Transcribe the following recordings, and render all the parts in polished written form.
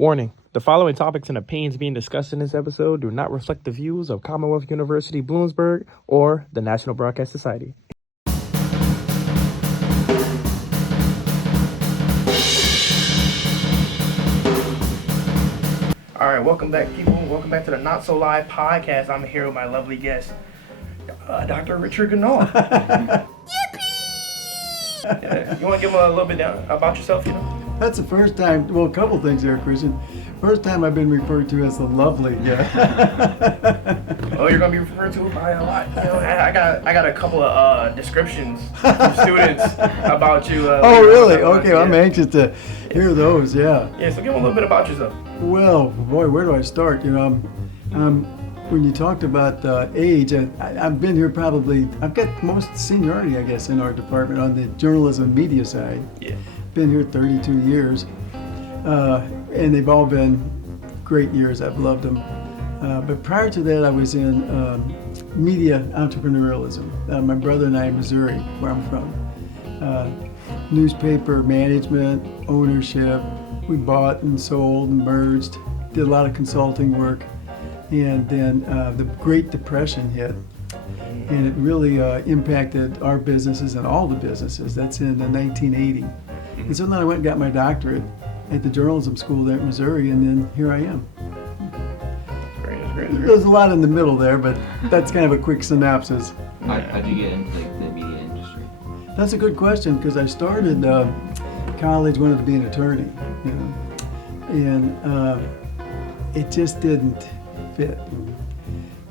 Warning, the following topics and opinions being discussed in this episode do not reflect the views of Commonwealth University Bloomsburg or the National Broadcast Society. All right, welcome back, people. Welcome back to the NotSoLive podcast. I'm here with my lovely guest, Dr. Richard Ganal. Yippee! You want to give a little bit about yourself, That's the first time, well, a couple things there, Christian. First time I've been referred to as the lovely. Oh, you're going to be referred to by a lot. I got a couple of descriptions from students about you. Oh, really? Okay, I'm anxious to hear those, yeah. Yeah, so give them a little bit about yourself. Well, boy, where do I start? When you talked about age, I've been here probably, I've got most seniority, I guess, in our department on the journalism media side. Yeah. Been here 32 years, and they've all been great years. I've loved them. But prior to that, I was in media entrepreneurialism. My brother and I in Missouri, where I'm from. Newspaper management, ownership. We bought and sold and merged, did a lot of consulting work. And then the Great Depression hit. And it really impacted our businesses and all the businesses. That's in 1980. And so then I went and got my doctorate at the journalism school there in Missouri, and then here I am. Great. There's a lot in the middle there, but that's kind of a quick synopsis. How'd you get into the media industry? That's a good question, because I started college, wanted to be an attorney, and it just didn't fit.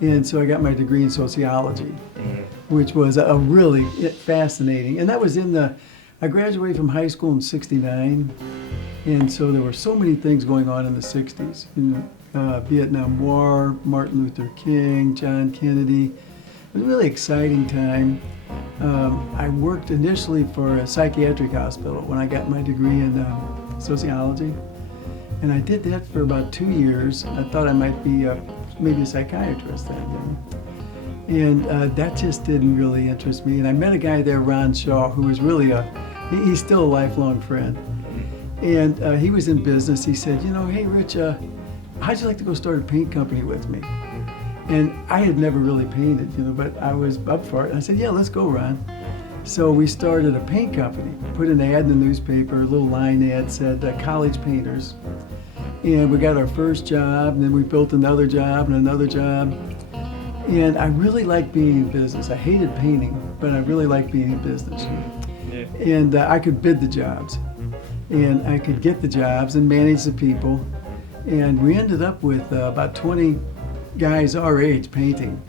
And so I got my degree in sociology, which was a really fascinating, and that was I graduated from high school in '69, and so there were so many things going on in the '60s. Vietnam War, Martin Luther King, John Kennedy. It was a really exciting time. I worked initially for a psychiatric hospital when I got my degree in sociology, and I did that for about 2 years. I thought I might be maybe a psychiatrist then. And that just didn't really interest me. And I met a guy there, Ron Shaw, who was really he's still a lifelong friend. And he was in business. He said, hey, Rich, how'd you like to go start a paint company with me? And I had never really painted, but I was up for it. And I said, yeah, let's go, Ron. So we started a paint company, put an ad in the newspaper, a little line ad said college painters. And we got our first job, and then we built another job and another job. And I really liked being in business. I hated painting, but I really liked being in business. Yeah. And I could bid the jobs, and I could get the jobs and manage the people. And we ended up with about 20 guys our age painting.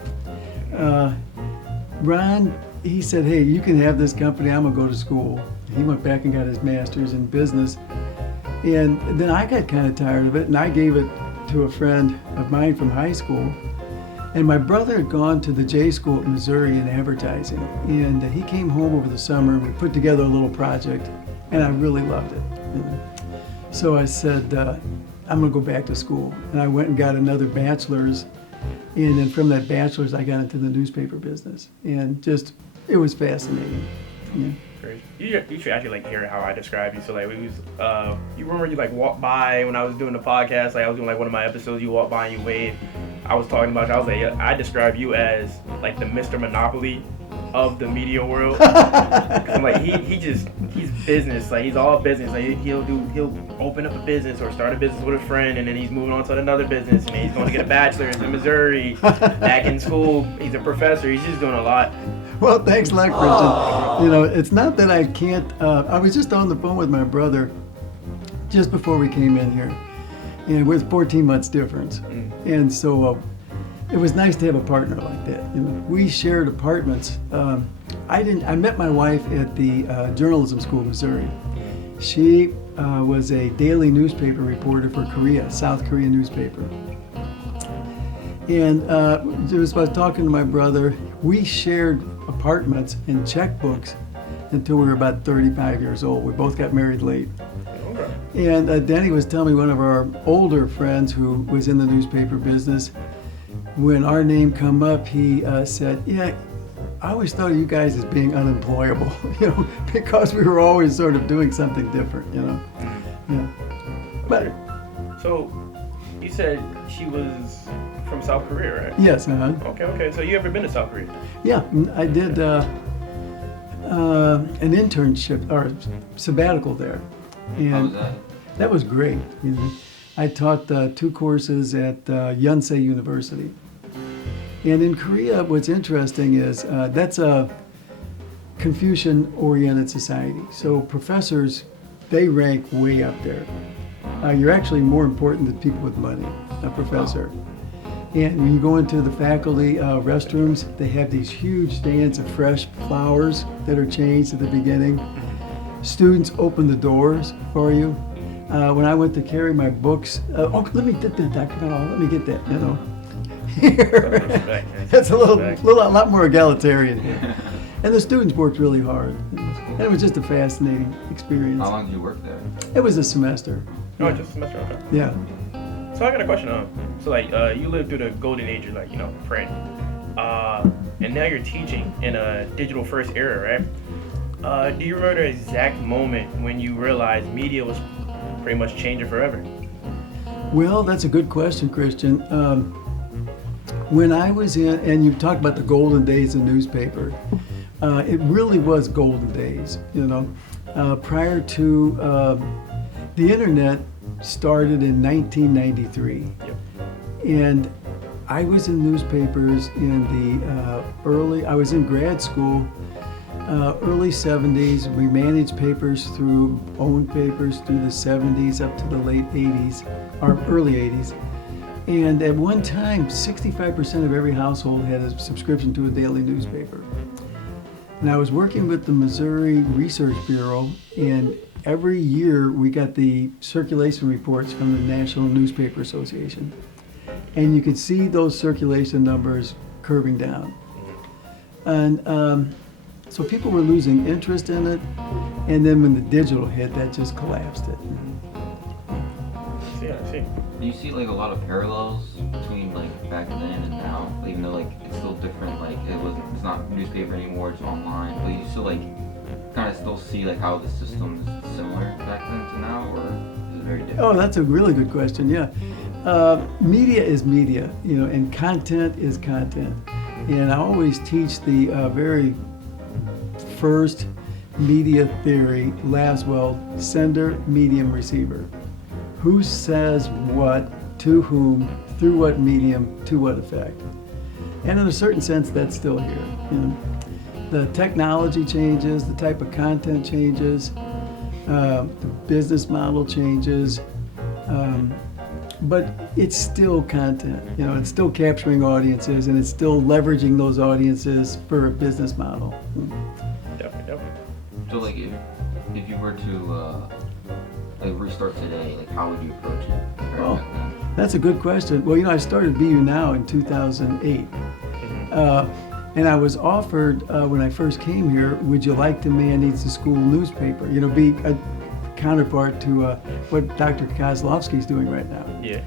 Ron, he said, hey, you can have this company, I'm gonna go to school. He went back and got his master's in business. And then I got kind of tired of it, and I gave it to a friend of mine from high school. And my brother had gone to the J School at Missouri in advertising, and he came home over the summer, and we put together a little project, and I really loved it. So I said, I'm gonna go back to school. And I went and got another bachelor's, and then from that bachelor's, I got into the newspaper business, and just, it was fascinating. Yeah. Great. You should actually hear how I describe you. So we was you remember you walked by when I was doing the podcast, I was doing one of my episodes, you walked by and you waved. I was talking about you. I was I describe you as the Mr. Monopoly of the media world. I'm he's business, he's all business. He'll open up a business or start a business with a friend, and then he's moving on to another business, and he's going to get a bachelor's in Missouri. Back in school, he's a professor. He's just doing a lot. Well, thanks a lot, Christian. It's not that I can't, I was just on the phone with my brother just before we came in here, and with 14 months difference. And so it was nice to have a partner like that. We shared apartments. I met my wife at the journalism school in Missouri. She was a daily newspaper reporter for Korea, South Korea newspaper. And it was about talking to my brother. We shared apartments and checkbooks until we were about 35 years old. We both got married late. And Danny was telling me, one of our older friends who was in the newspaper business, when our name come up, he said, yeah, I always thought of you guys as being unemployable, because we were always sort of doing something different, Yeah. But So you said she was from South Korea, right? Yes, Okay. So you ever been to South Korea? yeah, I did an internship or sabbatical there, How was and that? that was great. You know, I taught 2 courses at Yonsei University, and in Korea, what's interesting is that's a Confucian-oriented society. So professors, they rank way up there. You're actually more important than people with money, a professor. And when you go into the faculty restrooms, they have these huge stands of fresh flowers that are changed at the beginning. Students open the doors for you. When I went to carry my books, let me get that, Dr. Bell, let me get that, you know. Here. That's a lot more egalitarian here. And the students worked really hard. And it was just a fascinating experience. How long did you work there? It was a semester. Oh, just a semester. Okay. Yeah. So I got a question. So like, you lived through the golden age of like, print, and now you're teaching in a digital first era, right? Do you remember the exact moment when you realized media was pretty much changing forever? Well, that's a good question, Christian. When I was in, and you talked about the golden days of newspaper, it really was golden days, prior to the internet started in 1993. Yep. And I was in newspapers in the I was in grad school, early 70s. We managed papers owned papers through the 70s up to the late 80s, or early 80s. And at one time, 65% of every household had a subscription to a daily newspaper. And I was working with the Missouri Research Bureau, and every year we got the circulation reports from the National Newspaper Association. And you could see those circulation numbers curving down. And so people were losing interest in it, and then when the digital hit, that just collapsed it. I see. Do you see like a lot of parallels between like back then and now? Even though like it's still different, like it's not newspaper anymore, it's online, but you still like kind of still see like how the system is similar back then to now, or is it very different? Oh, that's a really good question, yeah. Media is media, and content is content. And I always teach the very first media theory, Laswell, sender, medium, receiver. Who says what, to whom, through what medium, to what effect. And in a certain sense, that's still here. The technology changes, the type of content changes, the business model changes, but it's still content. It's still capturing audiences, and it's still leveraging those audiences for a business model. Definitely. So like if you were to like restart today, like how would you approach it? Oh, that's a good question. Well, I started BU Now in 2008. And I was offered, when I first came here, would you like to manage the school newspaper? Be a counterpart to what Dr. Kozlowski's doing right now. Yeah.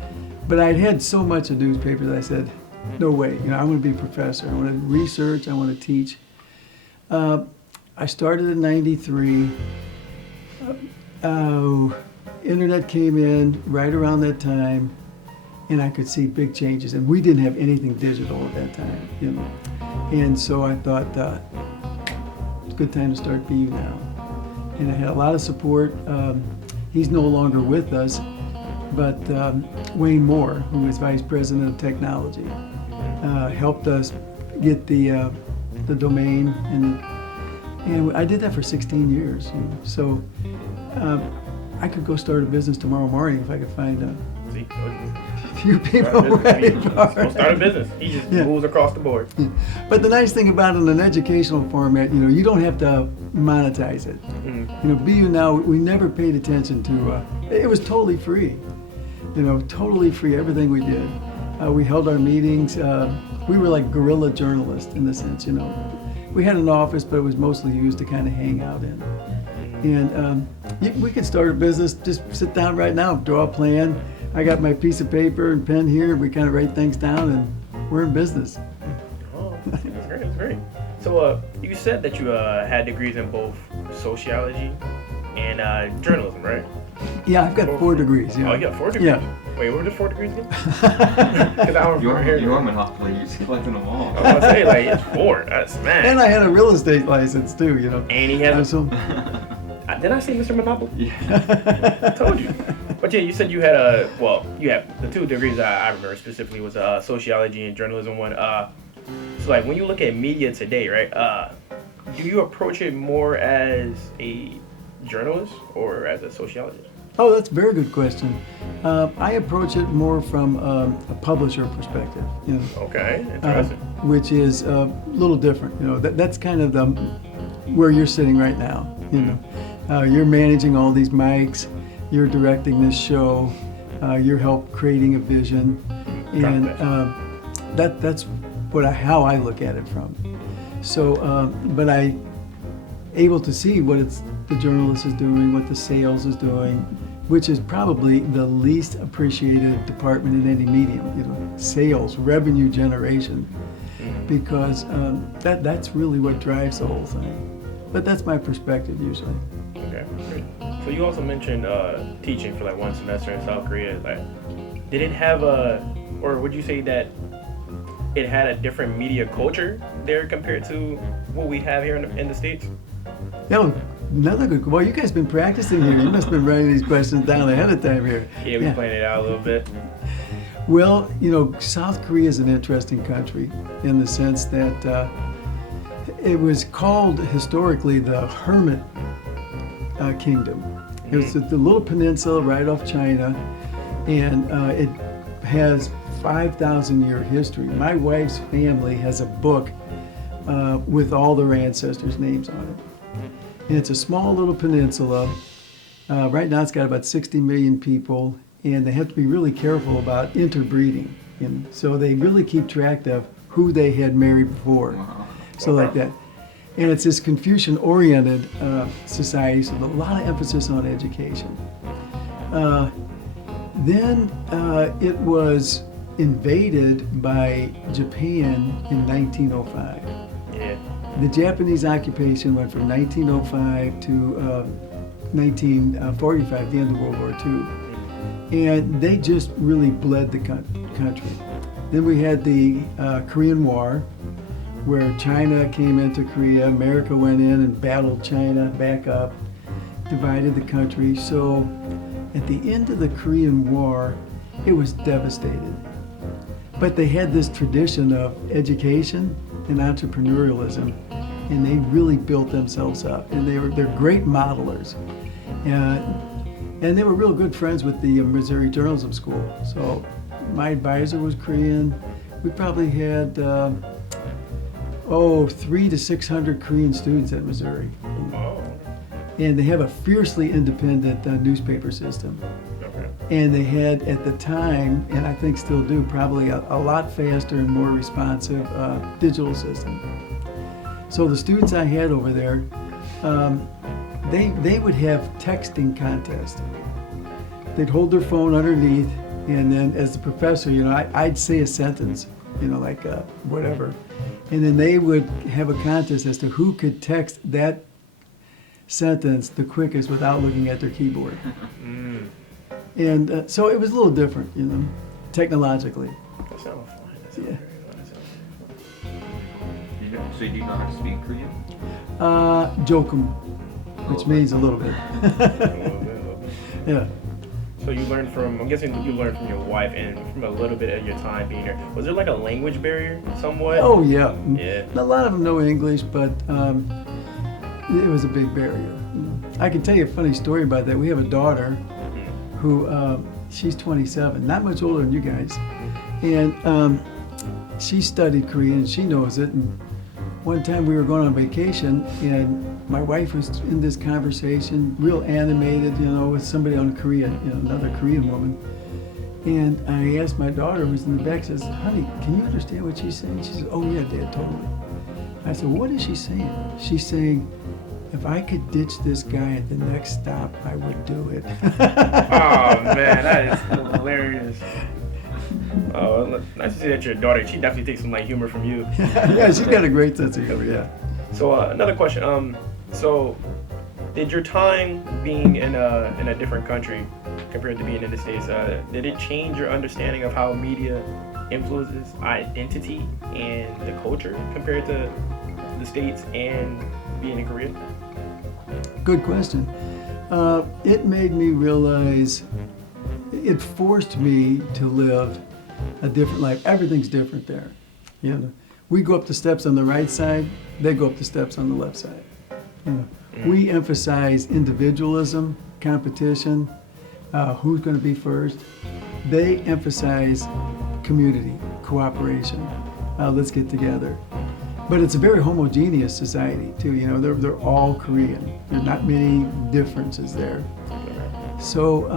But I'd had so much of newspapers, I said, no way. I want to be a professor. I want to research. I want to teach. I started in 93. Internet came in right around that time, and I could see big changes. And we didn't have anything digital at that time, And so I thought, it's a good time to start BU Now. And I had a lot of support. He's no longer with us, but Wayne Moore, who is Vice President of Technology, helped us get the domain, and I did that for 16 years. So I could go start a business tomorrow morning if I could find a few people ready for it. Go start a business. He just moves across the board. Yeah. But the nice thing about it in an educational format, you don't have to monetize it. BU Now, we never paid attention to, it was totally free. Totally free, everything we did. We held our meetings. We were like guerrilla journalists in the sense, We had an office, but it was mostly used to kind of hang out in. And we could start a business, just sit down right now, draw a plan. I got my piece of paper and pen here. We kind of write things down, and we're in business. Oh, that's great. So you said that you had degrees in both sociology and journalism, right? Yeah, I've got 4 degrees. Yeah. Oh, you got 4 degrees? Yeah. Wait, what were the 4 degrees again? Because I don't remember. You're a monopoly. You're just collecting them all. I was about to say, like, it's 4. That's mad. And I had a real estate license too, you know. And he has So, Did I say Mr. Monopoly? Yeah. I told you. But yeah, you said you had you have the 2 degrees I remember specifically was sociology and journalism one. So like when you look at media today, right? Do you approach it more as a journalist or as a sociologist? oh, that's a very good question. I approach it more from a publisher perspective, you know. Okay, interesting. Which is a little different. You know, that's kind of the where you're sitting right now. You know, you're managing all these mics, you're directing this show, you're help creating a vision, and that's how I look at it from. So, but I able to see what the journalist is doing, what the sales is doing, which is probably the least appreciated department in any medium. You know, sales, revenue generation, because that's really what drives the whole thing. But that's my perspective usually. Okay, great. So you also mentioned teaching for like 1 semester in South Korea. Like, did it have or would you say that it had a different media culture there compared to what we have here in the States? Yeah, another good. Well, you guys been practicing here. You must have been writing these questions down ahead of time here. Yeah, we planned it out a little bit. Well, you know, South Korea is an interesting country in the sense that it was called historically the Hermit Kingdom. It was the little peninsula right off China, and it has 5,000-year history. My wife's family has a book with all their ancestors' names on it. And it's a small little peninsula. Right now it's got about 60 million people, and they have to be really careful about interbreeding. And so they really keep track of who they had married before. Wow. So like that. And it's this Confucian-oriented society, so a lot of emphasis on education. Then it was invaded by Japan in 1905. Yeah. The Japanese occupation went from 1905 to 1945, the end of World War II. And they just really bled the country. Then we had the Korean War, where China came into Korea, America went in and battled China back up, divided the country. So at the end of the Korean War, it was devastated. But they had this tradition of education and entrepreneurialism, and they really built themselves up. And they're great modelers. And they were real good friends with the Missouri Journalism School. So my advisor was Korean. We probably had 300 to 600 Korean students at Missouri. Oh. And they have a fiercely independent newspaper system. Okay. And they had at the time, and I think still do, probably a lot faster and more responsive digital system. So the students I had over there, they would have texting contests. They'd hold their phone underneath, and then as the professor, you know, I'd say a sentence, you know, like whatever. And then they would have a contest as to who could text that sentence the quickest without looking at their keyboard. And so it was a little different, you know, technologically. That sounds fun. That sounds Yeah. very fun. So you do know how to speak Korean? Jokum, which means a little bit. A little bit. Yeah. So you learned I'm guessing you learned from your wife and from a little bit of your time being there. Was there like a language barrier somewhat? Oh, yeah. Yeah. A lot of them know English, but it was a big barrier. I can tell you a funny story about that. We have a daughter who, she's 27, not much older than you guys. And she studied Korean, she knows it. And one time we were going on vacation, and my wife was in this conversation, real animated, you know, with somebody on Korean, you know, another Korean woman. And I asked my daughter, who was in the back, says, "Honey, can you understand what she's saying?" She said, "Oh yeah, Dad, totally." I said, "What is she saying?" She's saying, "If I could ditch this guy at the next stop, I would do it." Oh man, that is hilarious. Oh, nice to see that your daughter. She definitely takes some like humor from you. Yeah, she's got a great sense of humor. Yeah. So another question. So Did your time being in a different country compared to being in the States, did it change your understanding of how media influences identity and the culture compared to the States and being in Korea? Good question. It made me realize, it forced me to live a different life. Everything's different there. You know, we go up the steps on the right side, they go up the steps on the left side. You know, we emphasize individualism, competition, who's going to be first. They emphasize community, cooperation. Let's get together. But it's a very homogeneous society too. You know, they're all Korean. There are not many differences there. So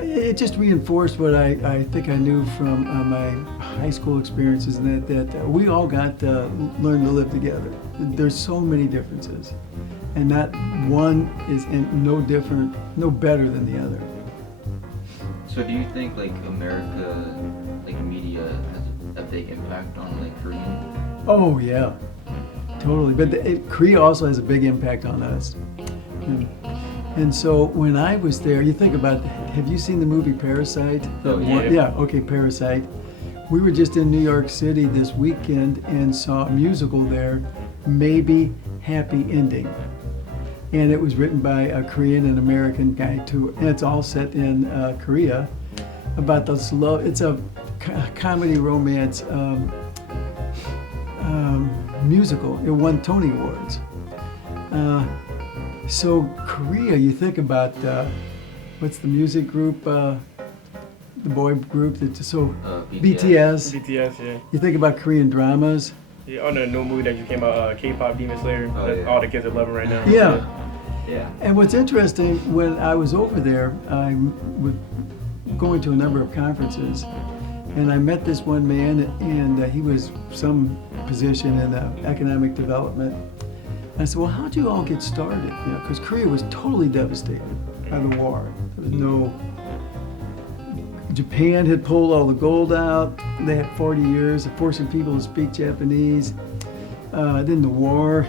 it just reinforced what I think I knew from my high school experiences, and that we all got to learn to live together. There's so many differences, and not one is no different, no better than the other. So do you think like America, like media, has a big impact on like Korean? Oh yeah, totally. But Korea also has a big impact on us. And so when I was there, you think about, have you seen the movie Parasite? Oh, yeah. Yeah, okay, Parasite. We were just in New York City this weekend and saw a musical there, Maybe Happy Ending. And it was written by a Korean and American guy too. And it's all set in Korea about this love. It's a comedy romance musical. It won Tony Awards. So Korea, you think about what's the music group, the boy group that's so BTS. BTS, yeah. You think about Korean dramas. Yeah, on the new movie that just came out, K-pop Demon Slayer, that yeah. all the kids are loving right now. Yeah. Yeah. And what's interesting, when I was over there, I was going to a number of conferences, and I met this one man, and he was some position in economic development. I said, well, how'd you all get started? You know, because Korea was totally devastated by the war. There was no, Japan had pulled all the gold out. They had 40 years of forcing people to speak Japanese. Then the war,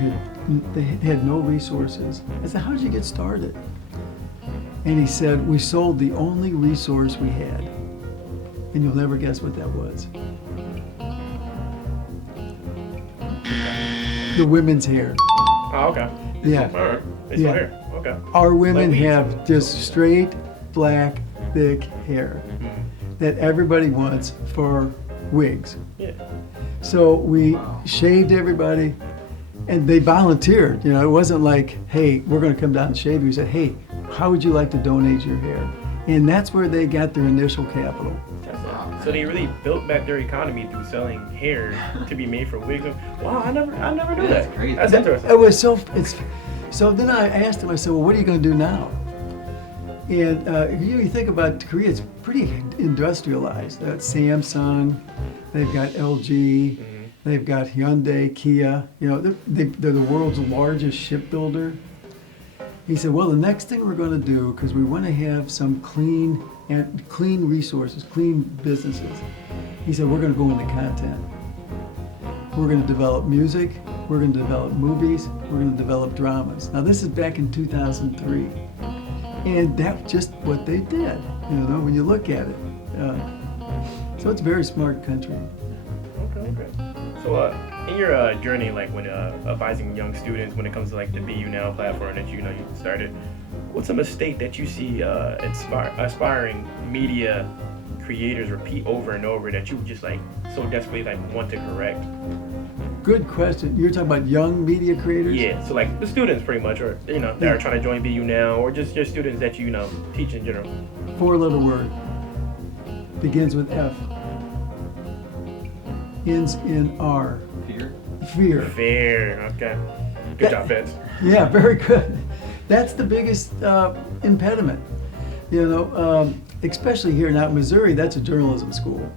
they had no resources. I said, how did you get started? And he said, we sold the only resource we had. And you'll never guess what that was. The women's hair. Oh, okay. Yeah. All right. It's Yeah. here. Okay. Our women Like have just straight, black, thick hair that everybody wants for wigs. Yeah. So we shaved everybody, and they volunteered. You know, it wasn't like, hey, we're going to come down and shave you. We said, hey, how would you like to donate your hair? And that's where they got their initial capital. So they really built back their economy through selling hair to be made for wigs. Wow, I never knew that. That's crazy. That's interesting. It was so then I asked him, I said, well, what are you going to do now? And you think about Korea, it's pretty industrialized. Samsung, they've got LG, they've got Hyundai, Kia. You know, they're the world's largest shipbuilder. He said, well, the next thing we're going to do, because we want to have some clean resources, clean businesses. He said, we're going to go into content. We're going to develop music. We're going to develop movies. We're going to develop dramas. Now, this is back in 2003. And that's just what they did, you know, when you look at it. So it's a very smart country. Okay. So in your journey, like when advising young students when it comes to like the BU Now platform that you started, what's a mistake that you see aspiring media creators repeat over and over that you just like so desperately like want to correct? Good question. You're talking about young media creators? Yeah, so like the students pretty much, or that are trying to join BU Now, or just your students that you teach in general. 4-letter word. Begins with F. Ends in R. Fear? Fear. Fair, okay. Good job, Vince. Yeah, very good. That's the biggest impediment. Especially here in Missouri, that's a journalism school.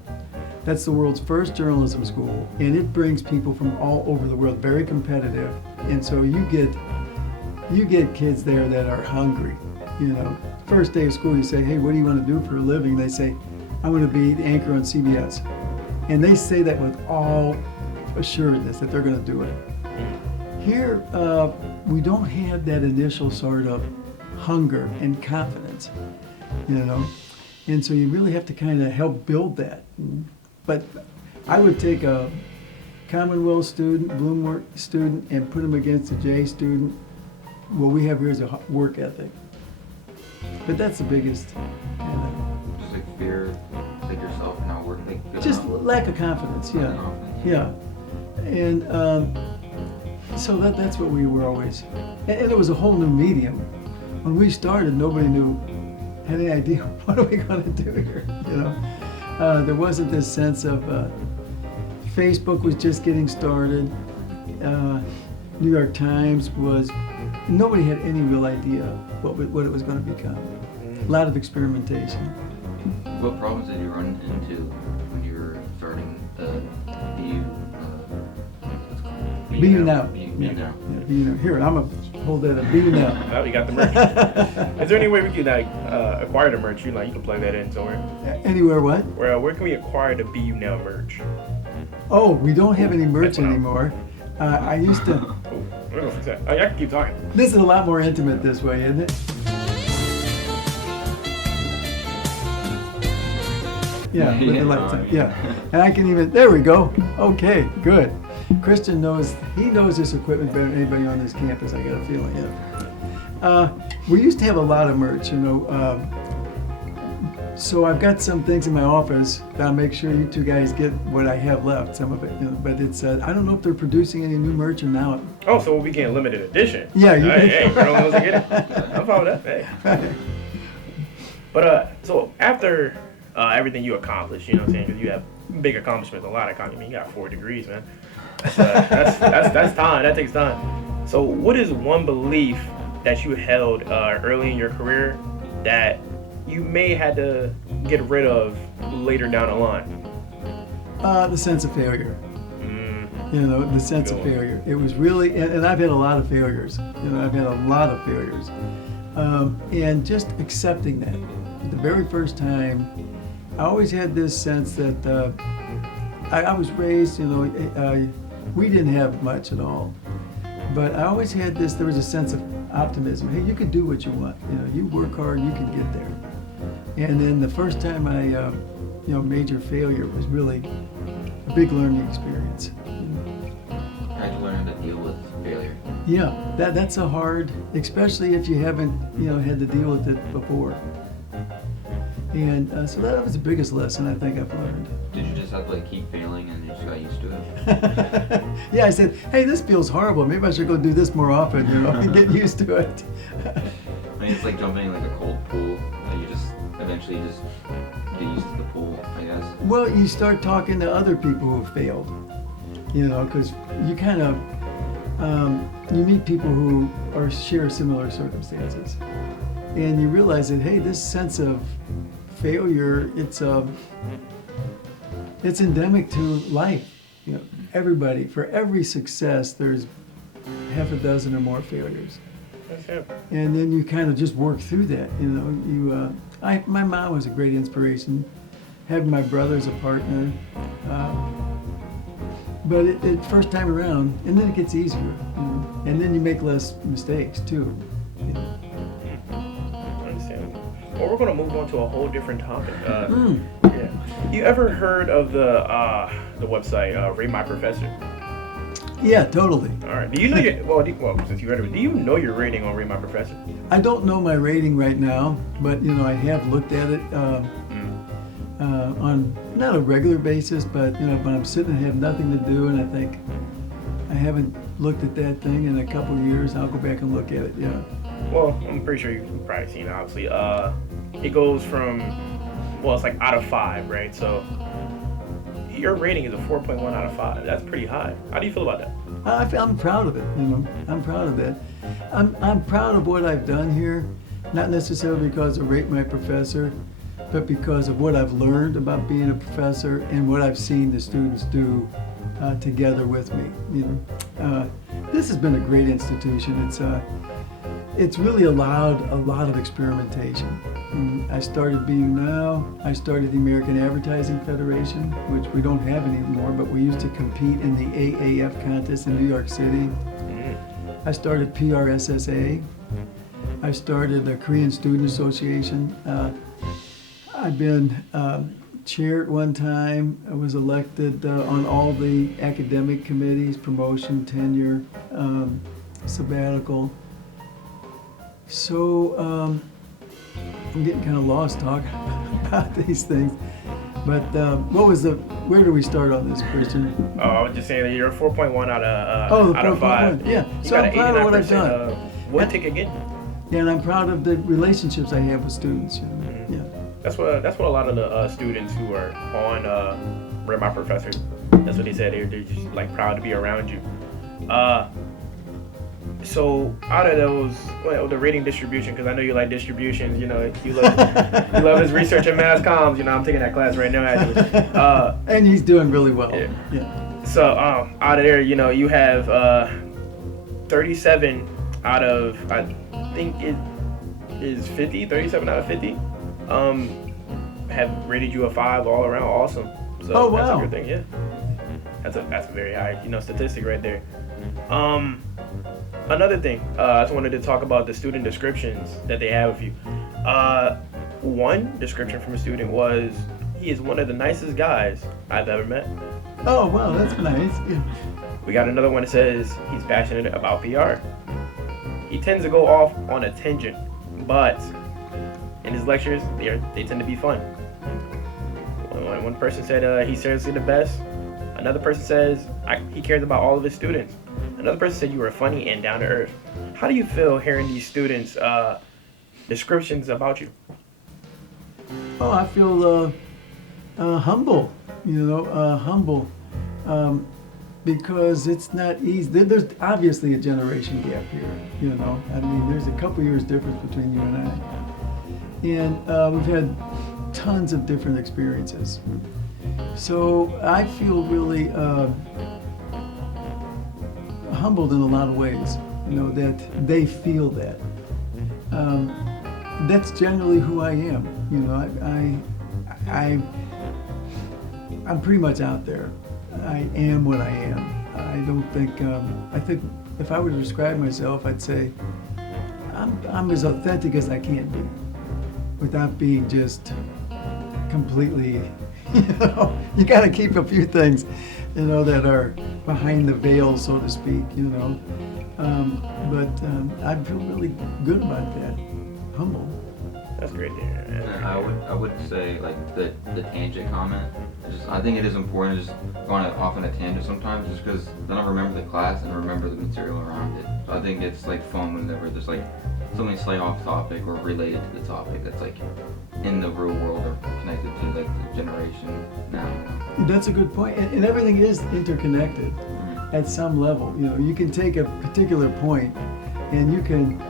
That's the world's first journalism school, and it brings people from all over the world, very competitive. And so you get kids there that are hungry. First day of school, you say, hey, what do you want to do for a living? They say, I want to be the anchor on CBS. And they say that with all assuredness that they're going to do it. Here, we don't have that initial sort of hunger and confidence, you know? And so you really have to kind of help build that. But I would take a Commonwealth student, Bloomwork student, and put them against a J student. What we have here is a work ethic. But that's the biggest. Just like fear, like yourself not working. Like, Just lack of confidence, yeah. Yeah. And so that's what we were always. And it was a whole new medium. When we started, nobody had any idea what are we going to do here, you know. There wasn't this sense of Facebook was just getting started. New York Times was. Nobody had any real idea what it was going to become. A lot of experimentation. What problems did you run into when you were starting the BU? BU Now. BU Now. Yeah, BU Now. Here, I'm going to hold that up. BU Now. Oh, you got the merch. Is there any way we could acquire the merch? You can plug that in somewhere. Anywhere what? Where can we acquire the BU Now merch? Oh, we don't have any merch anymore. I used to. Oh, we're gonna fix that. I can keep talking. This is a lot more intimate this way, isn't it? Yeah, with the lights on. Yeah, and I can even. There we go. Okay, good. Christian knows. He knows this equipment better than anybody on this campus. I got a feeling. Yeah. We used to have a lot of merch, you know. So I've got some things in my office that I'll make sure you two guys get what I have left, some of it. You know, but it's I don't know if they're producing any new merch or now. Oh, so we get limited edition. Yeah, you can. Hey, you're the ones that get it. I'm fine with that. Hey. But so after everything you accomplished, you know what I'm saying? Because you have big accomplishments, a lot of accomplishments. You got 4 degrees, man. That's time. That takes time. So what is one belief that you held early in your career that you may had to get rid of later down the line? The sense of failure. You know, the sense of failure. It was really, and I've had a lot of failures. You know, I've had a lot of failures. And just accepting that. The very first time, I always had this sense that I was raised, you know, we didn't have much at all. But I always had this, there was a sense of optimism. Hey, you can do what you want. You know, you work hard, you can get there. And then the first time I, you know, major failure was really a big learning experience. How did you learn to deal with failure? Yeah, that's a hard, especially if you haven't, you know, had to deal with it before. And so that was the biggest lesson I think I've learned. Did you just have to keep failing and you just got used to it? Yeah, I said, hey, this feels horrible. Maybe I should go do this more often, you know, and get used to it. I mean, it's like jumping in a cold pool. You just eventually just get used to the pool, I guess. Well, you start talking to other people who have failed, you know, because you kind of, you meet people who share similar circumstances. And you realize that, hey, this sense of failure, it's endemic to life. You know, everybody, for every success, there's half a dozen or more failures. And then you kind of just work through that. You know, my mom was a great inspiration. Had my brother as a partner, but it first time around, and then it gets easier, you know? And then you make less mistakes too. You know? Well, we're going to move on to a whole different topic. Yeah. You ever heard of the website Rate My Professor? Yeah, totally. All right. Do you know since you heard of it, do you know your rating on Rate My Professor? I don't know my rating right now, but you know I have looked at it on not a regular basis, but you know when I'm sitting and have nothing to do, and I think I haven't looked at that thing in a couple of years, I'll go back and look at it. Yeah. Well, I'm pretty sure you've probably seen it, obviously. It goes from, it's like out of 5, right? So your rating is a 4.1 out of 5. That's pretty high. How do you feel about that? I'm proud of it, you know. I'm proud of that. I'm proud of what I've done here, not necessarily because of Rate My Professor, but because of what I've learned about being a professor and what I've seen the students do together with me. You know, this has been a great institution. It's really allowed a lot of experimentation. I started BU Now. I started the American Advertising Federation, which we don't have anymore, but we used to compete in the AAF contest in New York City. I started PRSSA. I started the Korean Student Association. I've been chair at one time. I was elected on all the academic committees, promotion, tenure, sabbatical. So I'm getting kind of lost talking about these things. But where do we start on this, Christian? Oh, I was just saying that you're a 4.1 out of 5. Yeah, You so got I'm proud of what I've 89%, done. One ticket again. Yeah, and I'm proud of the relationships I have with students. You know? Mm-hmm. Yeah. That's what a lot of the students who are on Read My Professor, that's what they said. They're just like proud to be around you. So out of those, the rating distribution, because I know you like distributions. You know, you love his research and mass comms. You know, I'm taking that class right now actually. And he's doing really well. Yeah. So out of there, you know, you have 37 out of, I think it is 50, 37 out of 50. Have rated you a 5 all around. Awesome. So oh, wow. That's a good thing. Yeah. That's a very high, statistic right there. Another thing, I just wanted to talk about the student descriptions that they have of you. One description from a student was, he is one of the nicest guys I've ever met. Oh, wow, that's nice. Yeah. We got another one that says he's passionate about PR. He tends to go off on a tangent, but in his lectures, they tend to be fun. One person said he's seriously the best. Another person says he cares about all of his students. Another person said you were funny and down to earth. How do you feel hearing these students' descriptions about you? Oh, I feel humble, humble, because it's not easy. There's obviously a generation gap here, I mean, there's a couple years difference between you and I. And we've had tons of different experiences. So I feel really humbled in a lot of ways, that they feel that. That's generally who I am. I'm pretty much out there. I am what I am. I don't think, I think if I were to describe myself, I'd say I'm as authentic as I can be without being just completely, you got to keep a few things, that are behind the veil, so to speak, but I feel really good about that. Humble. That's great to hear. And I would say like the tangent comment. I think it is important just going off on a tangent sometimes, just because then I remember the class and remember the material around it. So I think it's like fun whenever there's like something slightly off topic or related to the topic that's like in the real world or connected to like the generation now. That's a good point, and everything is interconnected at some level. You can take a particular point and you can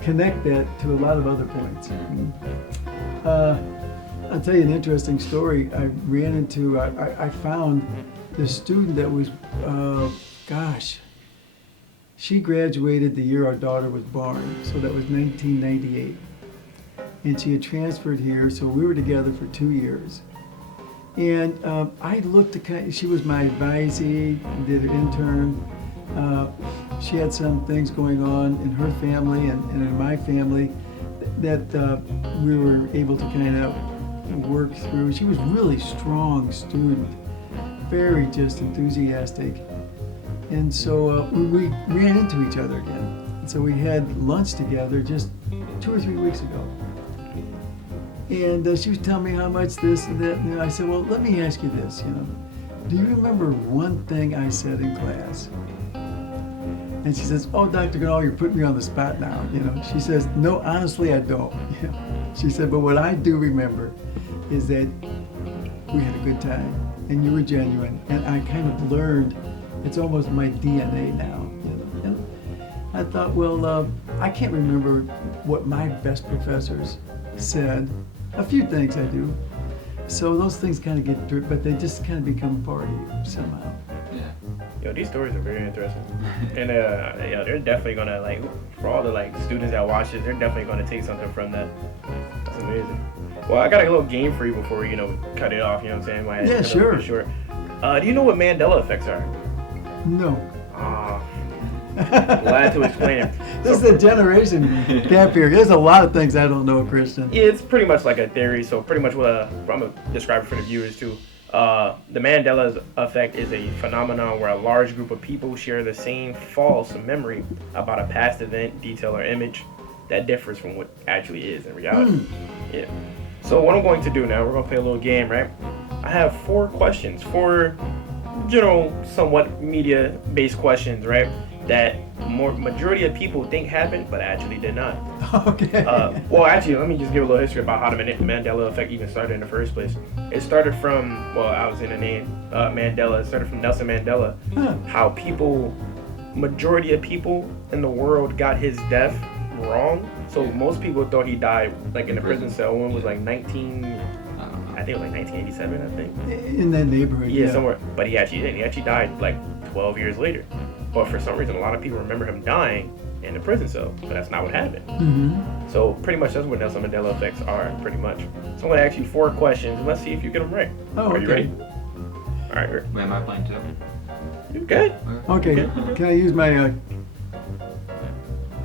connect that to a lot of other points. I'll tell you an interesting story. I ran into, I found this student that was, she graduated the year our daughter was born, so that was 1998. And she had transferred here, so we were together for 2 years. And I looked she was my advisee, did an intern. She had some things going on in her family and in my family that we were able to kind of work through. She was a really strong student, very just enthusiastic. And so we ran into each other again. And so we had lunch together just 2 or 3 weeks ago. And she was telling me how much this and that. And I said, well, let me ask you this, do you remember one thing I said in class? And she says, oh, Dr. Ganal, you're putting me on the spot now. She says, no, honestly, I don't. She said, but what I do remember is that we had a good time and you were genuine. And I kind of learned, it's almost my DNA now. And I thought, well, I can't remember what my best professors said. A few things I do. So those things kind of get, but they just kind of become part of you somehow. Yo, these stories are very interesting, and they're definitely gonna for all the students that watch it, they're definitely gonna take something from that. That's amazing. Well, I got a little game for you before we cut it off. You know what I'm saying? Yeah, sure. Short. Do you know what Mandela effects are? No. Glad to explain it. This is a generation gap here. There's a lot of things I don't know, Christian. Yeah, it's pretty much like a theory. So pretty much what I'm gonna describe it for the viewers too. The Mandela effect is a phenomenon where a large group of people share the same false memory about a past event, detail, or image that differs from what actually is in reality. Yeah. So what I'm going to do now, we're gonna play a little game, right? I have 4 questions, 4 somewhat media-based questions, right? That majority of people think happened, but actually did not. Okay. Well, actually, let me just give a little history about how the Mandela effect even started in the first place. It started from, well, I was in the name, Mandela. It started from Nelson Mandela. How majority of people in the world got his death wrong. So most people thought he died like in a prison cell. One was like 1987, I think. In that neighborhood. Yeah, somewhere. But he actually didn't. He actually died like 12 years later. But for some reason, a lot of people remember him dying in the prison cell. But that's not what happened. So pretty much that's what Nelson Mandela effects are, pretty much. So I'm going to ask you 4 questions, and let's see if you get them right. Oh, are you ready? All right. Wait, am I playing too? You good? Okay. Can I use my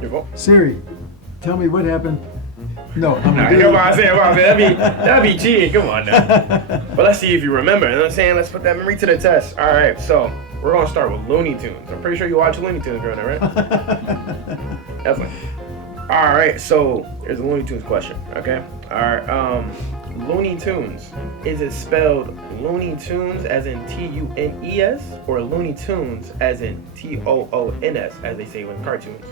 Your phone? Siri? Tell me what happened. No, I'm Nah, gonna come on, that'd be cheating. Come on now. But let's see if you remember. You know what I'm saying? Let's put that memory to the test. All right, so we're gonna start with Looney Tunes. I'm pretty sure you watch Looney Tunes growing up, right? Definitely. All right, so here's a Looney Tunes question. Okay. All right. Looney Tunes. Is it spelled Looney Tunes as in Tunes or Looney Tunes as in Toons, as they say in cartoons?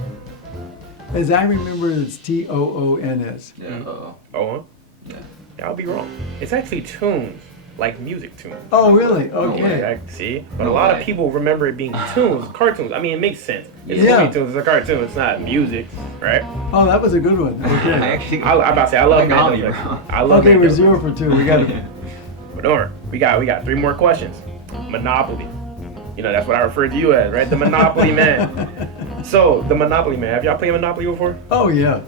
As I remember, it's Toons. Yeah. Oh, Yeah. I'll be wrong. It's actually tunes, like music tunes. Oh, really? No Okay. way. See? But No a lot way. of people remember it being tunes, cartoons. I mean, it makes sense. It's Yeah. Looney Tunes, it's a cartoon, it's not music, right? Oh, that was a good one. Okay. Actually, I'm about to say, I love got me, Mandela bro. effect. I love Okay, we're Mandela 0 for 2. We got it. But don't worry, we got 3 more questions. Monopoly. You know, that's what I refer to you as, right? The Monopoly Man. So, the Monopoly Man. Have y'all played Monopoly before? Oh, yeah.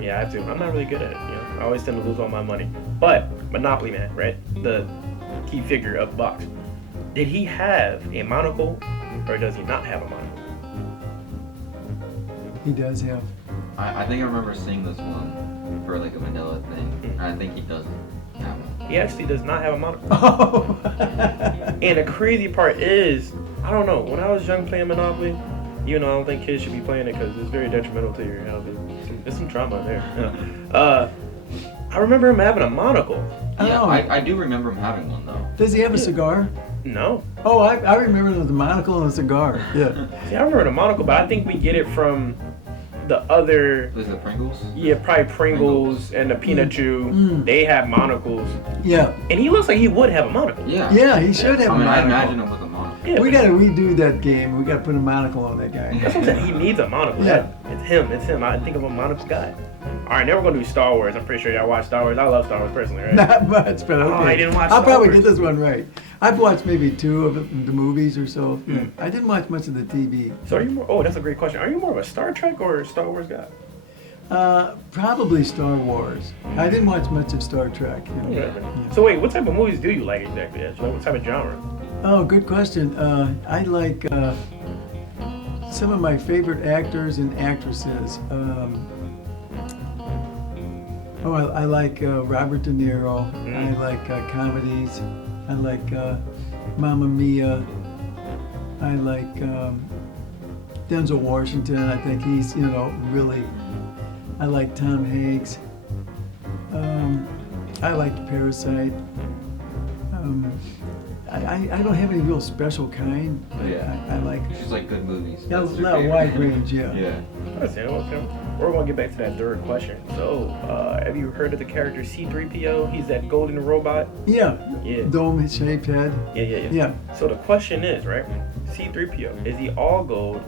Yeah, I have to. I'm not really good at it. I always tend to lose all my money. But Monopoly Man, right? The key figure of the box. Did he have a monocle, or does he not have a monocle? He does have. I think I remember seeing this one for like a vanilla thing, and I think he doesn't have one. He actually does not have a monocle. Oh. And the crazy part is, I don't know. When I was young playing Monopoly, I don't think kids should be playing it because it's very detrimental to your health. There's some trauma there. I remember him having a monocle. Yeah, Oh. I do remember him having one though. Does he have a cigar? No. Oh, I remember the monocle and a cigar. Yeah. See, I remember the monocle, but I think we get it from the other. Was it Pringles? Yeah, probably Pringles and the Peanut Chew. They have monocles, Yeah. and he looks like he would have a monocle. Yeah. Yeah, he should have I a mean, I monocle. imagine him with a monocle. Yeah, We gotta redo that game. We gotta put a monocle on that guy. That's what I'm saying. He needs a monocle. Yeah. It's him. I think of a monocle guy. All right, now we're gonna do Star Wars. I'm pretty sure y'all watch Star Wars. I love Star Wars personally, right? Not much, but okay. Oh, I didn't watch I'll Star probably Wars. get this one right. I've watched maybe 2 of the movies or so. Yeah. I didn't watch much of the TV. So are you more? Oh, that's a great question. Are you more of a Star Trek or a Star Wars guy? Probably Star Wars. I didn't watch much of Star Trek. Okay. So wait, what type of movies do you like exactly? Like, what type of genre? Oh, good question. I like some of my favorite actors and actresses. I like Robert De Niro. I like comedies. I like Mamma Mia. I like Denzel Washington. I think he's, really. I like Tom Hanks. I like Parasite. I don't have any real special kind. But Yeah. I like It's just like good movies. a That's your favorite. wide range. Yeah. Yeah. We're gonna get back to that third question. So, have you heard of the character C-3PO? He's that golden robot. Yeah. Yeah. Dome-shaped head. Yeah. Yeah. So the question is, right? C-3PO, is he all gold,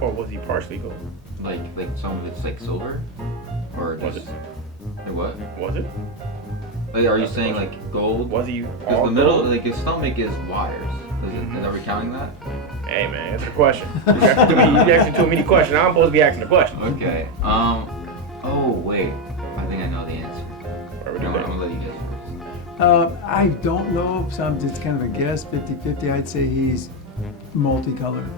or was he partially gold? Like some of it's like silver, or Was just it? like what? Was it? Like, are you saying like gold? Was he Because all the middle, gold? like his stomach is wires. Are we counting that? Hey man, answer the question. You asking too many questions. I'm supposed to be asking the question. Okay. Oh wait. I think I know the answer. Or we I'm do gonna let you guess first. I don't know, so I'm just kind of a guess, 50-50. I'd say he's multicolored.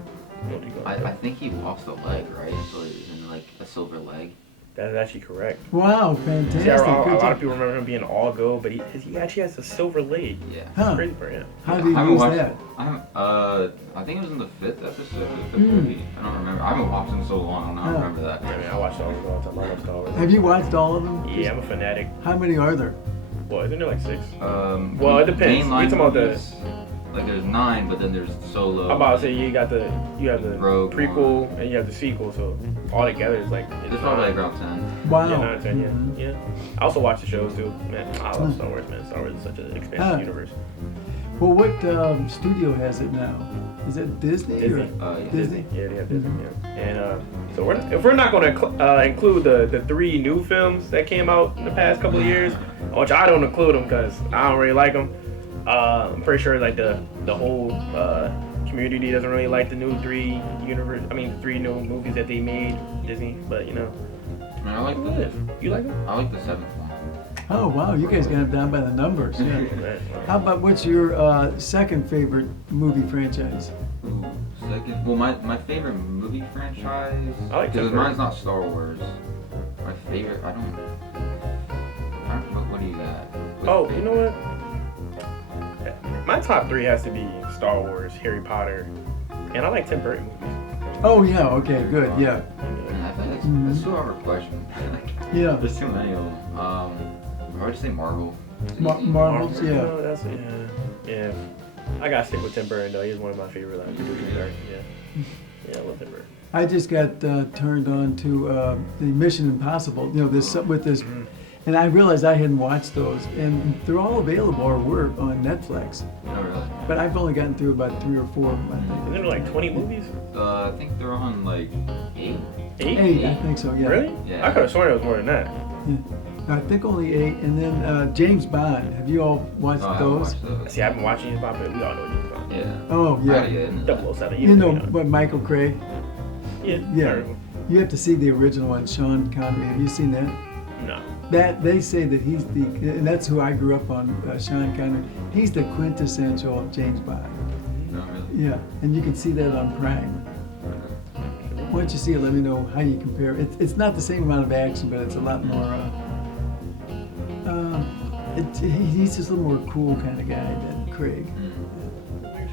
What do you I got? think he lost a leg, right? So he's in like a silver leg. That's actually correct. Wow, fantastic. See, a Good lot job. of people remember him being all gold, but he actually has a silver leg. Yeah. Huh. Crazy for him. How do you I haven't use watched- that? I haven't. I think it was in the 5th episode of the 5th movie. I don't remember. I haven't watched it in so long. I don't Huh. remember that. I mean, I watch Star Wars all the time. I love Star Wars. Have you watched all of them? Yeah, I'm a fanatic. How many are there? Well, isn't there like 6? Well, it depends. We talking about the- Like there's 9, but then there's Solo. I'm about to say you have the Rogue prequel and you have the sequel, so all together it's like it's There's probably like around 10. Wow. Yeah, 9, 10, Mhm. yeah. I also watch the shows too. Man, I love Star Wars, man. Star Wars is such an expansive universe. Well, what studio has it now? Is it Disney? Disney. Or? Yeah. Disney? Yeah, they have Disney. Yeah. And so if we're not going to include the 3 new films that came out in the past couple of years, which I don't include them because I don't really like them. I'm pretty sure like the whole community doesn't really like the new 3 new movies that they made Disney. But you know, I mean, I like what it is. You like them? I like the 7th one. Oh, wow. You guys got it down by the numbers. Yeah. How about what's your second favorite movie franchise? Ooh, second. Well, my favorite movie franchise. I like Because Temper. mine's not Star Wars. My favorite. I don't. What do you got? What's Oh, your you know favorite? what? My top 3 has to be Star Wars, Harry Potter, and I like Tim Burton movies. Oh, yeah. Okay, good. Yeah. I think that's so hard a question. Yeah. There's too many of them. I would say Marvel. Marvels, yeah. No, that's yeah. I gotta stick with Tim Burton though. He's one of my favorite producers. Yeah, I love Tim Burton. I just got turned on to the Mission Impossible. You know, this with this, and I realized I hadn't watched those, and they're all available or were on Netflix. Oh, really? But I've only gotten through about 3 or 4 of them, I Isn't think. there like 20 movies? I think they're on like 8. 8? 8, I think so. Yeah. Really? Yeah. I could have sworn it was more than that. Yeah. I think only 8, and then James Bond. Have you all watched Oh, I haven't those? watched those. See, I've been watching James Bond, but we all know James Bond. Yeah. Oh I gotta yeah. get into that. 007. You know what Michael Craig? Yeah. Yeah. You have to see the original one, Sean Connery. Have you seen that? No. That they say that he's the, and that's who I grew up on, Sean Connery. He's the quintessential James Bond. No, really. Yeah, and you can see that on Prime. Once you see it, let me know how you compare. It's not the same amount of action, but it's a lot more. He's just a little more cool kind of guy than Craig.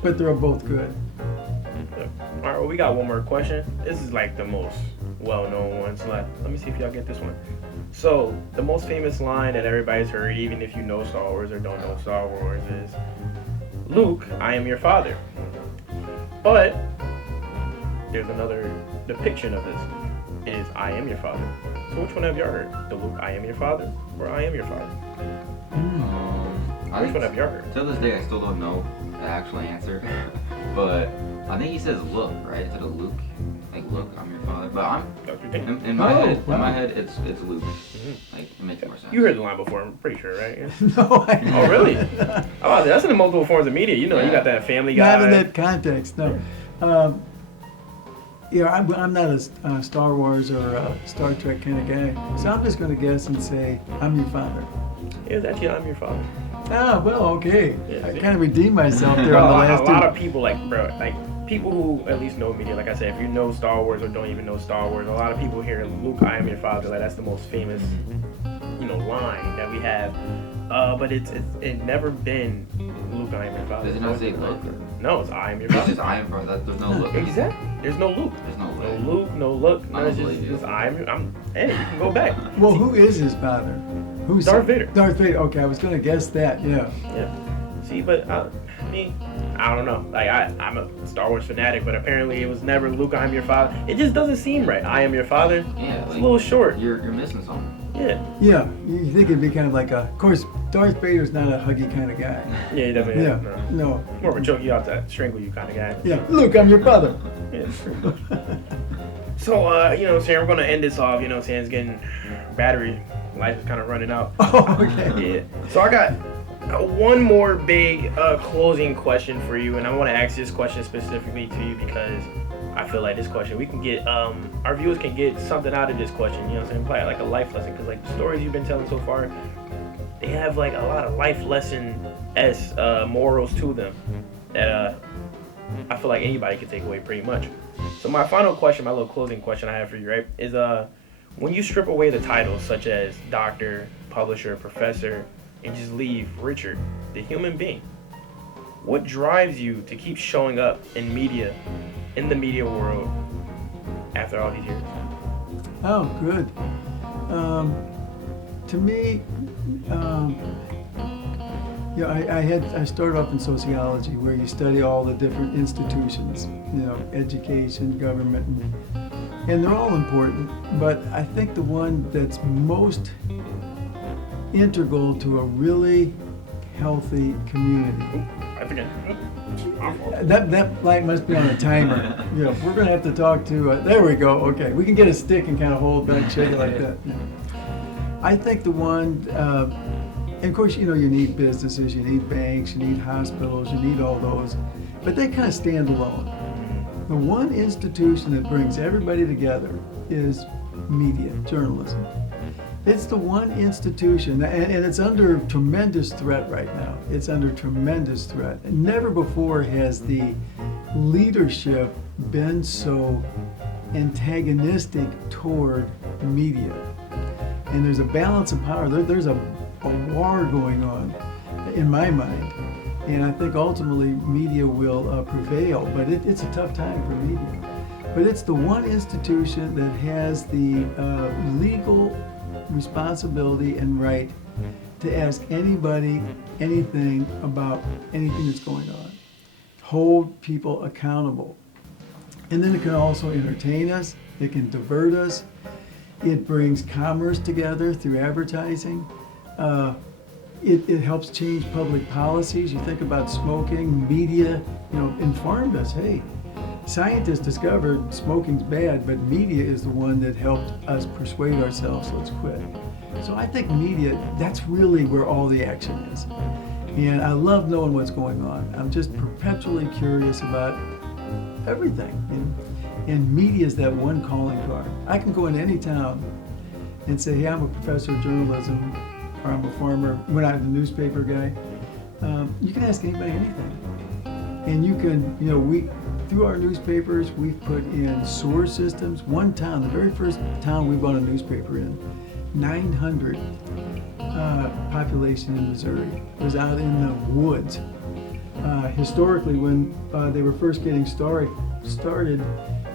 But they're both good. All right, well, we got one more question. This is like the most well-known one. So let me see if y'all get this one. So the most famous line that everybody's heard, even if you know Star Wars or don't know Star Wars, is Luke, I am your father. But there's another depiction of this. It is I am your father. So which one have y'all heard? The Luke, I am your father, or I am your father? I Which think one have y'all heard? to this day I still don't know the actual answer, but I think he says look, right? Instead of Luke, like look, I'm your father. But Dr. Dane. in my Oh, head, wow. in my head, it's Luke. Like it makes more sense. You heard the line before, I'm pretty sure, right? No, I Oh, really? Oh, that's in the multiple forms of media. You know, you got that Family Guy. Not in that context, no. I'm not a Star Wars or a Star Trek kind of guy, so I'm just going to guess and say I'm your father. It was actually I'm your father. Ah, well, okay. Yeah, I see? kind of redeemed myself there Well, on the a last lot two. of people, like, bro, like, people who at least know media, like I said, if you know Star Wars or don't even know Star Wars, a lot of people hear Luke, I am your father, like, that's the most famous, line that we have. But it's never been Luke, I am your father. Does it not say look? No, it's I am your It's father. just I am father. There's no look. Exactly. There's no Luke. There's no No way. Luke, no look. No, I it's don't just, believe you. it's hey, you can go back. Well, who is his father? Who's Darth Vader. Darth Vader. Okay, I was going to guess that. Yeah. Yeah. See, but I don't know. Like I'm a Star Wars fanatic, but apparently it was never Luke, I am your father. It just doesn't seem right. I am your father. Yeah, It's like, a little short. You're missing something. Yeah. Yeah. You think it'd be kind of like of course, Darth Vader's not a huggy kind of guy. Yeah, he definitely. Yeah. No. No. More of a choke you out to strangle you kind of guy. Yeah. Luke, I'm your father. Yeah. So we're gonna end this off. It's getting battery life is kind of running out. Oh, okay. Yeah. So I got one more big closing question for you, and I want to ask this question specifically to you because I feel like this question we can get our viewers can get something out of this question. You know what I'm saying? Probably like a life lesson because like the stories you've been telling so far, they have like a lot of life lesson as morals to them that I feel like anybody can take away pretty much. So my final question, my little closing question I have for you, right, is when you strip away the titles such as doctor, publisher, professor, and just leave Richard, the human being, what drives you to keep showing up in the media world after all these years? Oh, good. To me, I started off in sociology, where you study all the different institutions, education, government, and they're all important. But I think the one that's most integral to a really healthy community. I forget. That light must be on a timer. We're going to have to talk to. There we go. Okay, we can get a stick and kind of hold back, shake it like that. I think the one. And of course, you need businesses, you need banks, you need hospitals, you need all those, but they kind of stand alone. The one institution that brings everybody together is media, journalism. It's the one institution, and it's under tremendous threat right now. It's under tremendous threat. Never before has the leadership been so antagonistic toward media. And there's a balance of power. There's a war going on, in my mind, and I think ultimately media will prevail, but it's a tough time for media. But it's the one institution that has the legal responsibility and right to ask anybody anything about anything that's going on, hold people accountable. And then it can also entertain us, it can divert us, it brings commerce together through advertising. It helps change public policies. You think about smoking, media, informed us, hey, scientists discovered smoking's bad, but media is the one that helped us persuade ourselves, let's quit. So I think media, that's really where all the action is. And I love knowing what's going on. I'm just perpetually curious about everything. And media is that one calling card. I can go in any town and say, hey, I'm a professor of journalism, or I'm a farmer, when I'm the newspaper guy. You can ask anybody anything. And you can, through our newspapers, we've put in sewer systems. One town, the very first town we bought a newspaper in, 900 population in Missouri. It was out in the woods. Historically, when they were first getting started,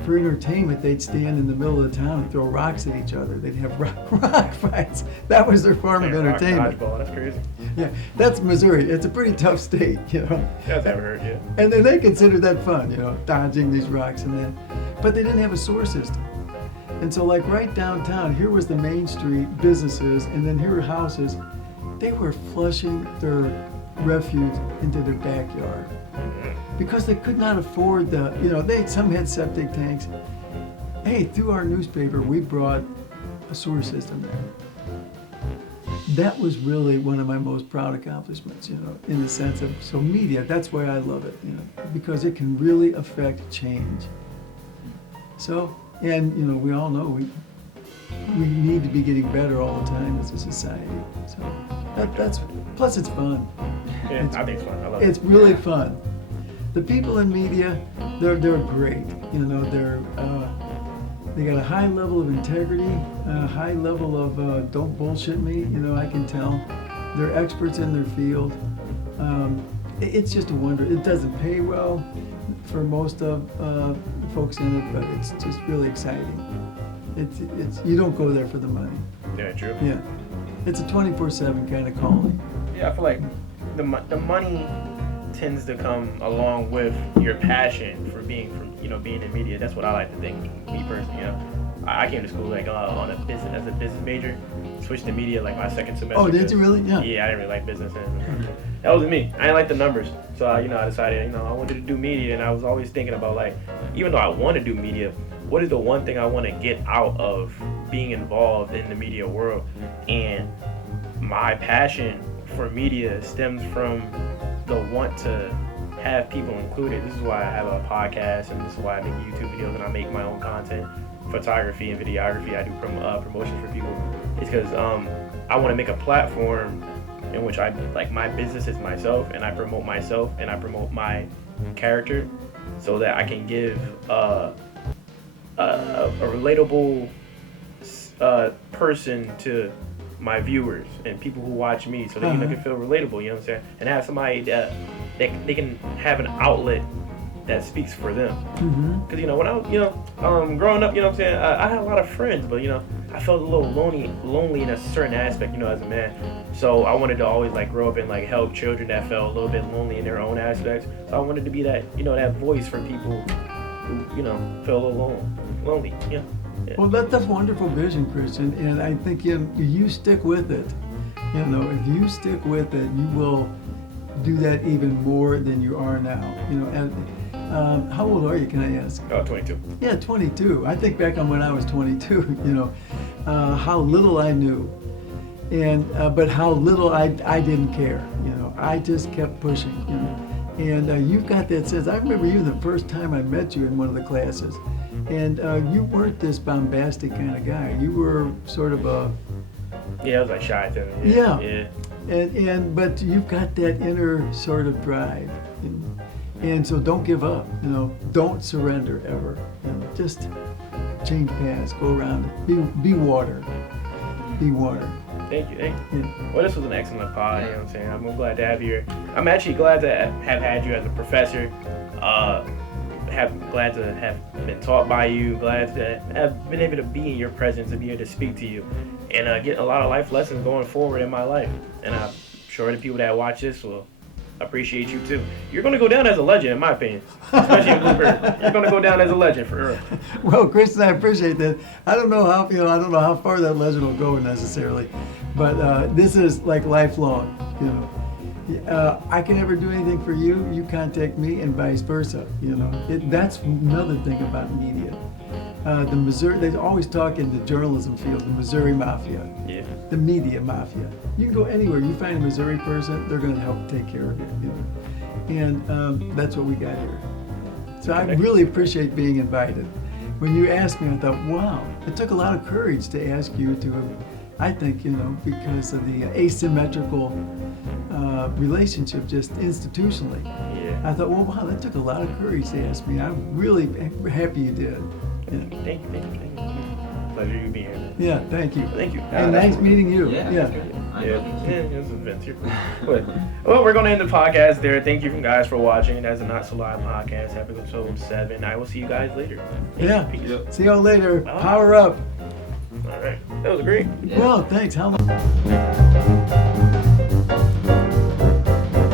for entertainment, they'd stand in the middle of the town and throw rocks at each other. They'd have rock fights. That was their form of entertainment. Dodgeball, that's crazy. Yeah, that's Missouri. It's a pretty tough state, That's ever heard, yeah. And then they considered that fun, dodging these rocks and that. But they didn't have a sewer system. And so like right downtown, here was the main street, businesses, and then here were houses. They were flushing their refuse into their backyard because they could not afford some had septic tanks. Hey, through our newspaper, we brought a sewer system there. That was really one of my most proud accomplishments, in the sense of, so media, that's why I love it, because it can really affect change. So, and we all know we need to be getting better all the time as a society. So that's plus it's fun. Yeah, I think it's fun. I love it. It's really fun. The people in media, they're great. They got a high level of integrity, a high level of don't bullshit me. I can tell. They're experts in their field. It's just a wonder. It doesn't pay well for most of the folks in it, but it's just really exciting. It's you don't go there for the money. Yeah, true. Yeah, it's a 24/7 kind of calling. Yeah, I feel like the money tends to come along with your passion for being in media. That's what I like to think. Me personally, I came to school on a business as a business major, switched to media like my second semester. Oh, did you really? Yeah. Yeah, I didn't really like business, and that wasn't me. I didn't like the numbers, so I decided I wanted to do media, and I was always thinking about even though I want to do media, what is the one thing I want to get out of being involved in the media world? And my passion for media stems from the want to have people included. This is why I have a podcast, and this is why I make YouTube videos, and I make my own content, photography and videography. I do promotions for people. It's because I want to make a platform in which my business is myself, and I promote myself, and I promote my character, so that I can give a relatable person to my viewers and people who watch me, so that can feel relatable. You know what I'm saying? And have somebody that they can have an outlet that speaks for them. Because when I was growing up, you know what I'm saying, I had a lot of friends, but I felt a little lonely in a certain aspect, as a man. So I wanted to always like grow up and like help children that felt a little bit lonely in their own aspects. So I wanted to be that that voice for people who feel a little lonely. Yeah. Well, that's a wonderful vision, Christian, and I think you stick with it. If you stick with it, you will do that even more than you are now. And how old are you, can I ask? 22. Yeah, 22. I think back on when I was 22, how little I knew, and but how little I didn't care. I just kept pushing. And you've got that sense. I remember you the first time I met you in one of the classes, and you weren't this bombastic kind of guy. You were sort of a... Yeah, I was like shy then. Yeah. And but you've got that inner sort of drive. And so don't give up, don't surrender ever. Just change paths, go around it. Be water. Be water. Thank you. Yeah. Well, this was an excellent pod, you know what I'm saying? I'm glad to have you here. I'm actually glad to have had you as a professor. Glad to have been taught by you. Glad to have been able to be in your presence and be able to speak to you. And get a lot of life lessons going forward in my life. And I'm sure the people that watch this will appreciate you too. You're going to go down as a legend, in my opinion. Especially in Bluebird. You're going to go down as a legend for real. Well, Kristen, I appreciate that. I don't know how far that legend will go necessarily, but this is like lifelong. I can never do anything for you. You contact me, and vice versa. That's another thing about media. The Missouri, they always talk in the journalism field, the Missouri Mafia, the media mafia. You can go anywhere. You find a Missouri person, they're going to help take care of you. And that's what we got here. So I really appreciate being invited. When you asked me, I thought, wow, it took a lot of courage to ask you to, I think, because of the asymmetrical relationship just institutionally. Yeah. I thought, well, wow, that took a lot of courage to ask me. I'm really happy you did. Yeah. Thank you. Pleasure you being here, man. Yeah, thank you. Thank you. And nice meeting you. Yeah. It was an adventure. Well, we're going to end the podcast there. Thank you guys for watching. That's a NotSoLive podcast, episode 7. I will see you guys later. Yeah. Peace. See y'all later. Bye. Power up. All right. That was great. Yeah. Well, thanks. How long?